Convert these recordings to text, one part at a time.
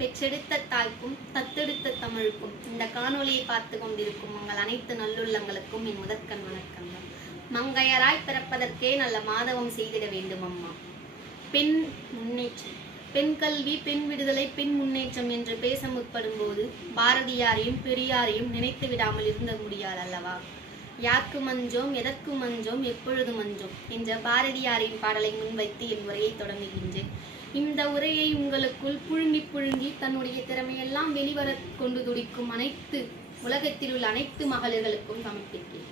பெற்றெடுத்த தாய்க்கும் தத்தெடுத்த தமிழுக்கும் இந்த காணொலியை பார்த்து கொண்டிருக்கும் உங்கள் அனைத்து நல்லுள்ளங்களுக்கும் என் முதற்கண் வணக்கங்கள் மங்கையராய் பிறப்பதற்கே நல்ல மாதவம் செய்திட வேண்டும் அம்மா. பெண் முன்னேற்றம். பெண் கல்வி பெண் விடுதலை பெண் முன்னேற்றம் என்று பேச முற்படும் போது பாரதியாரையும் பெரியாரையும் நினைத்து விடாமல் இருந்த முடியாது அல்லவா? யாருக்கு மஞ்சோம் எதற்கு மஞ்சோம் எப்பொழுது மஞ்சோம் என்ற பாரதியாரின் பாடலை முன்வைத்து என் உரையை தொடங்குகின்றேன். இந்த உரையை உங்களுக்குள் புழுங்கி புழுங்கி தன்னுடைய திறமையெல்லாம் வெளிவர கொண்டு துடிக்கும் அனைத்து உலகத்தில் உள்ள அனைத்து மகளிர்களுக்கும் சமர்ப்பிக்கிறேன்.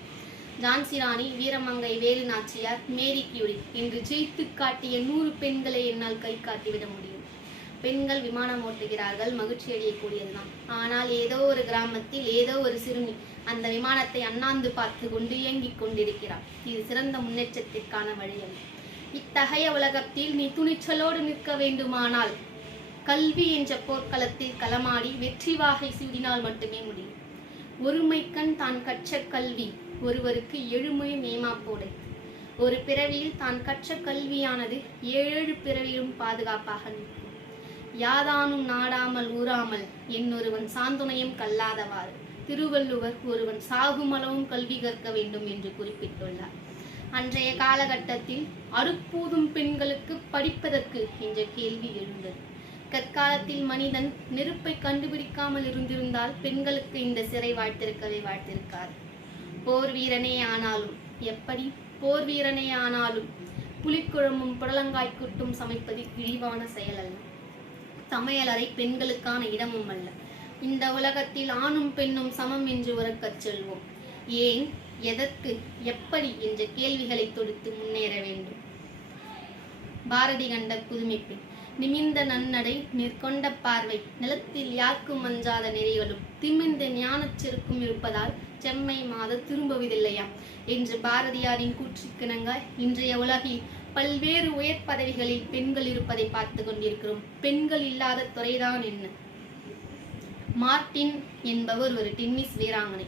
ஜான்சி ராணி வீரமங்கை வேலு நாச்சியார் மேரி கியூரி என்று ஜெயித்து காட்டிய நூறு பெண்களை என்னால் கை காட்டிவிட முடியும். பெண்கள் விமானம் ஓட்டுகிறார்கள் மகிழ்ச்சி அடையக்கூடியதுதான். ஆனால் ஏதோ ஒரு கிராமத்தில் ஏதோ ஒரு சிறுமி அந்த விமானத்தை அண்ணாந்து பார்த்து கொண்டு இயங்கிக் கொண்டிருக்கிறார் இது சிறந்த முன்னேற்றத்திற்கான வழியல்ல இத்தகைய உலகத்தில் நீ துணிச்சலோடு நிற்க வேண்டுமானால் கல்வி என்ற போர்க்களத்தில் களமாடி வெற்றி வாகை சூடினால் மட்டுமே முடியும். ஒருமைக்கண் தான் கற்ற கல்வி ஒருவருக்கு எழுமை மேமாப்போடு ஒரு பிறவியில் தான் கற்ற கல்வியானது ஏழு பிறவியிலும் பாதுகாப்பாக நிற்கும். யாதானும் நாடாமல் ஊறாமல் என்னொருவன் சாந்துணையும் கல்லாதவாறு திருவள்ளுவர் ஒருவன் சாகுமளவும் கல்வி கற்க வேண்டும் என்று குறிப்பிட்டுள்ளார். அன்றைய காலகட்டத்தில் அருப்பூதும் பெண்களுக்கு படிப்பதற்கு என்ற கேள்வி எழுந்தது. கற்காலத்தில் மனிதன் நெருப்பை கண்டுபிடிக்காமல் இருந்திருந்தால் பெண்களுக்கு இந்த சிறை வாழ்த்திருக்கவே வாழ்த்திருக்கார். போர் வீரனே ஆனாலும் எப்படி? போர் வீரனே ஆனாலும் புலிக்குழம்பும் புடலங்காய் குட்டும் சமைப்பது இழிவான செயல் அல்ல. சமையலறை பெண்களுக்கான இடமும் அல்ல. இந்த உலகத்தில் ஆணும் பெண்ணும் சமம் என்று உறக்கச் செல்வோம். ஏன்? எதற்கு எப்படி என்ற கேள்விகளை தொடுத்து முன்னேற வேண்டும். பாரதி கண்ட புதுமை நிமிந்த நிமிர்ந்த நன்னடை நிற்கொண்ட பார்வை நிலத்தில் யாருக்கும் அஞ்சாத நெறிகளும் திமிந்த ஞானச் செருக்கும் இருப்பதால் செம்மை மாத திரும்புவதில்லையா? என்று பாரதியாரின் கூற்றுக்கிணங்க இன்றைய உலகில் பல்வேறு உயர் பதவிகளில் பெண்கள் இருப்பதை பார்த்து கொண்டிருக்கிறோம். பெண்கள் இல்லாத துறைதான் என்ன? மார்டின் என்பவர் ஒரு டென்னிஸ் வீராங்கனை.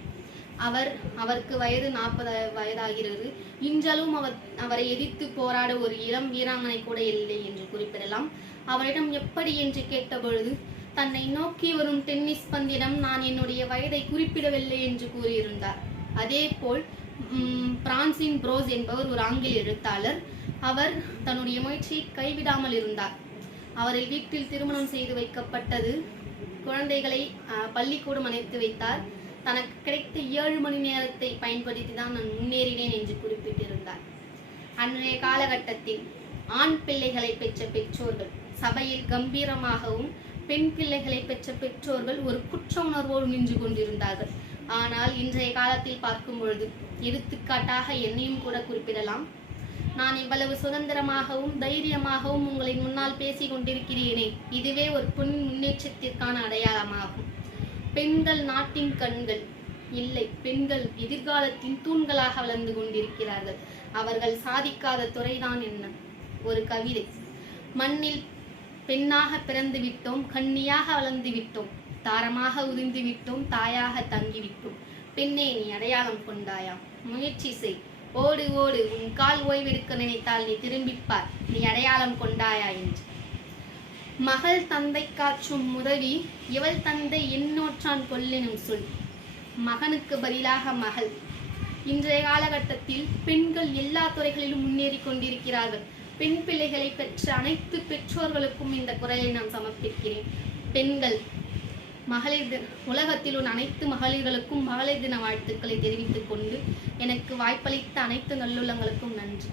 அவர் அவருக்கு வயது நாற்பது வயதாகிறது. இன்றளவும் அவர் அவரை எதிர்த்து போராட ஒரு இளம் வீராங்கனை கூட இல்லை என்று குறிப்பிடலாம். அவரிடம் எப்படி என்று கேட்டபொழுது தன்னை நோக்கி வரும் டென்னிஸ் பந்திடம் நான் என்னுடைய வயதை குறிப்பிடவில்லை என்று கூறியிருந்தார். அதேபோல் போல் பிரான்சின் புரோஸ் என்பவர் ஒரு ஆங்கில எழுத்தாளர். அவர் தன்னுடைய முயற்சியை கைவிடாமல் இருந்தார். அவரை வீட்டில் திருமணம் செய்து வைக்கப்பட்டது. குழந்தைகளை பள்ளிக்கூடம் அணைத்து வைத்தார். தனக்கு கிடைத்த ஏழு மணி நேரத்தை பயன்படுத்தி தான் நான் முன்னேறினேன் என்று குறிப்பிட்டிருந்தார். அன்றைய காலகட்டத்தில் ஆண் பிள்ளைகளை பெற்ற பெற்றோர்கள் சபையில் கம்பீரமாகவும் பெண் பிள்ளைகளை பெற்ற பெற்றோர்கள் ஒரு குற்ற உணர்வோடு நின்று கொண்டிருந்தார்கள். ஆனால் இன்றைய காலத்தில் பார்க்கும் பொழுது எடுத்துக்காட்டாக என்னையும் கூட குறிப்பிடலாம். நான் இவ்வளவு சுதந்திரமாகவும் தைரியமாகவும் உங்களின் முன்னால் பேசிக் கொண்டிருக்கிறேனே இதுவே ஒரு பெண் முன்னேற்றத்திற்கான அடையாளமாகும். பெண்கள் நாட்டின் கண்கள் இல்லை. பெண்கள் எதிர்காலத்தின் தூண்களாக வளர்ந்து கொண்டிருக்கிறார்கள். அவர்கள் சாதிக்காத துறைதான் என்ன? ஒரு கவிதை. மண்ணில் பெண்ணாக பிறந்து விட்டோம் கண்ணியாக வளர்ந்து விட்டோம் தாரமாக உதிர்ந்து விட்டோம் தாயாக தங்கிவிட்டோம். பெண்ணே நீ அடையாளம் கொண்டாயா? முயற்சி செய். ஓடு ஓடு. உன் கால் ஓய்வெடுக்க நினைத்தால் நீ திரும்பிப்பார் நீ அடையாளம் கொண்டாயா என்று. மகள் தந்தை காற்றும் உதவி இவள் தந்தை எண்ணோற்றான் கொல்லெனும் சொல். மகனுக்கு பதிலாக மகள். இன்றைய காலகட்டத்தில் பெண்கள் எல்லா துறைகளிலும் முன்னேறி கொண்டிருக்கிறார்கள். பெண் பிள்ளைகளை பெற்ற அனைத்து பெற்றோர்களுக்கும் இந்த குரலை நான் சமர்ப்பிக்கிறேன். பெண்கள் மகளிர் தின உலகத்தில் உள்ள அனைத்து மகளிர்களுக்கும் மகளிர் தின வாழ்த்துக்களை தெரிவித்துக் கொண்டு எனக்கு வாய்ப்பளித்த அனைத்து நல்லுள்ளங்களுக்கும் நன்றி.